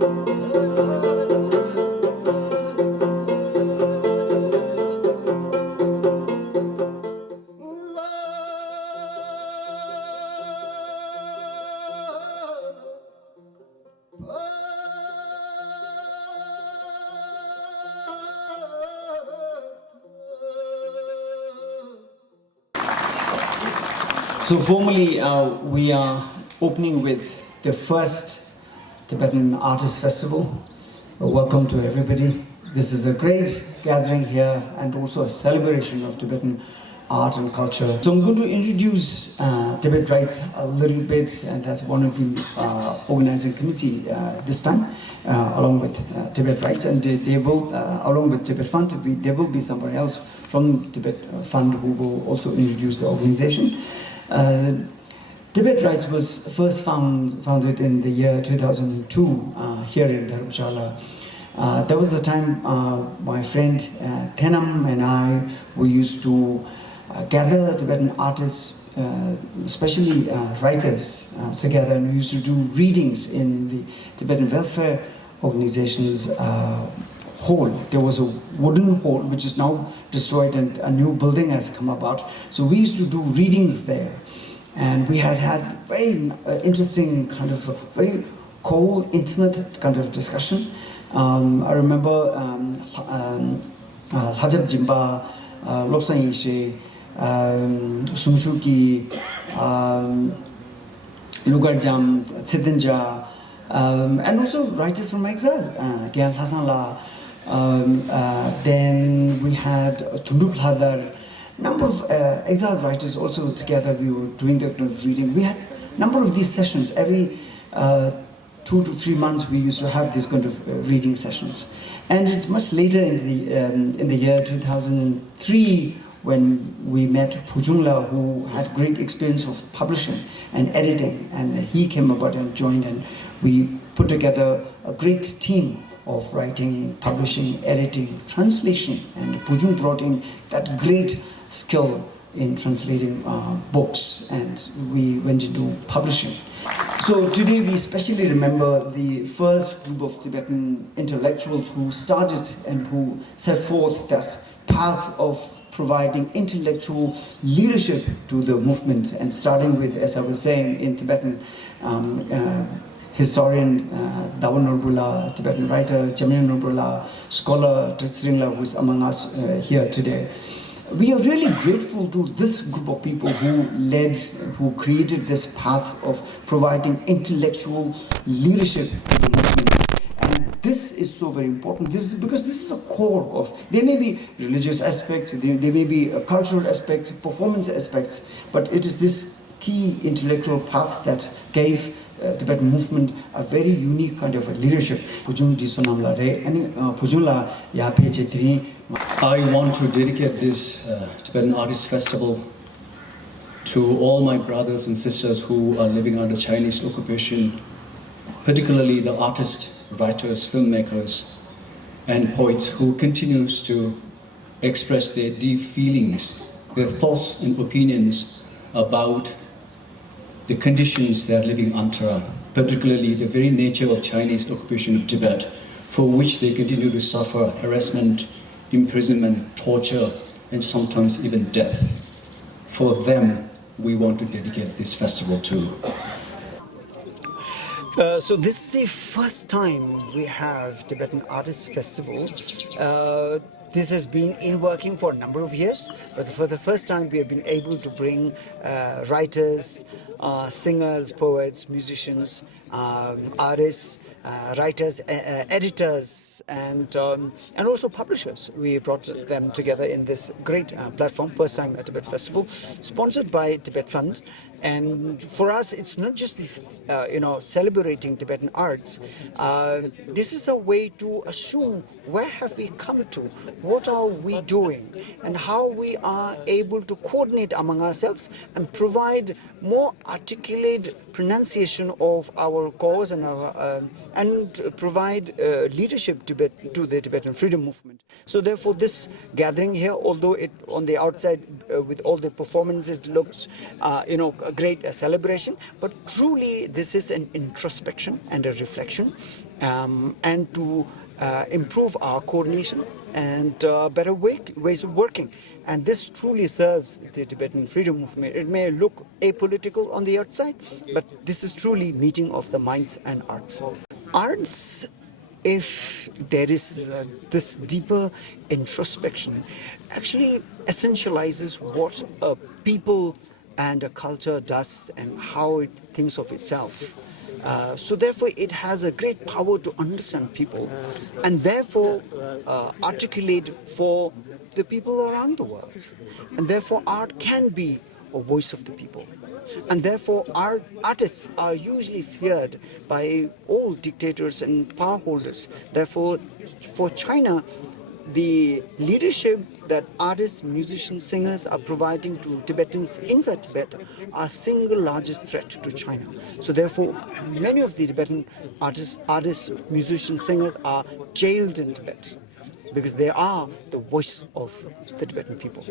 So formally, we are opening with the first Tibetan Artists Festival. Welcome to everybody. This is a great gathering here and also a celebration of Tibetan art and culture. So I'm going to introduce Tibet Rights a little bit, and that's one of the organizing committee this time, along with Tibet Rights, and they will, along with Tibet Fund, there will be someone else from Tibet Fund who will also introduce the organization. Tibet Rights was first founded in the year 2002 here in Dharamshala. That was the time my friend Thenam and I, we used to gather Tibetan artists, especially writers, together, and we used to do readings in the Tibetan Welfare Organization's hall. There was a wooden hall which is now destroyed and a new building has come about. So we used to do readings there, and we had very interesting kind of very cold, intimate kind of discussion. I remember Hajab Jimba, Lobsang Yishe, Sumshuki, Lugarjam, Tsitinja, and also writers from exile, Gyal Hasan La. Then we had Tundup Hadar, number of exile writers also together. We were doing the reading. We had a number of these sessions every 2 to 3 months. We used to have these kind of reading sessions, and it's much later in the year 2003 when we met Pujungla, who had great experience of publishing and editing, and he came about and joined, and we put together a great team of writing, publishing, editing, translation, and Pujung brought in that great skill in translating books, and we went into publishing. So today we especially remember the first group of Tibetan intellectuals who started and who set forth that path of providing intellectual leadership to the movement, and starting with, as I was saying, in Tibetan, historian Dawan Nurbula, Tibetan writer Jamil Nurbula, scholar Tetsringla, who is among us here today. We are really grateful to this group of people who created this path of providing intellectual leadership to the movement. And this is so very important. This is because this is the core of, there may be religious aspects, there may be cultural aspects, performance aspects, but it is this key intellectual path that gave Tibetan movement a very unique kind of a leadership. I want to dedicate this Tibetan Artists Festival to all my brothers and sisters who are living under Chinese occupation, particularly the artists, writers, filmmakers, and poets who continues to express their deep feelings, their thoughts and opinions about the conditions they are living under, particularly the very nature of Chinese occupation of Tibet, for which they continue to suffer harassment, imprisonment, torture, and sometimes even death. For them, we want to dedicate this festival to. So this is the first time we have Tibetan Artists Festival. This has been in working for a number of years, but for the first time we have been able to bring writers, singers, poets, musicians, artists, writers, editors, and also publishers. We brought them together in this great platform, first time at Tibet Festival, sponsored by Tibet Fund. And for us, it's not just this, celebrating Tibetan arts. This is a way to assume where have we come to, what are we doing, and how we are able to coordinate among ourselves and provide more articulate pronunciation of our cause and provide leadership to the Tibetan freedom movement. So therefore, this gathering here, although it on the outside with all the performances looks, a great celebration, but truly this is an introspection and a reflection, and to improve our coordination and better ways of working. And this truly serves the Tibetan freedom movement. It may look apolitical on the outside, but this is truly meeting of the minds and arts. Arts, if there is this deeper introspection, actually essentializes what a people and a culture does and how it thinks of itself. So therefore it has a great power to understand people and therefore articulate for the people around the world. And therefore art can be a voice of the people. And therefore artists are usually feared by all dictators and power holders. Therefore for China, the leadership that artists, musicians, singers are providing to Tibetans inside Tibet are single largest threat to China. So therefore, many of the Tibetan artists, musicians, singers are jailed in Tibet because they are the voice of the Tibetan people.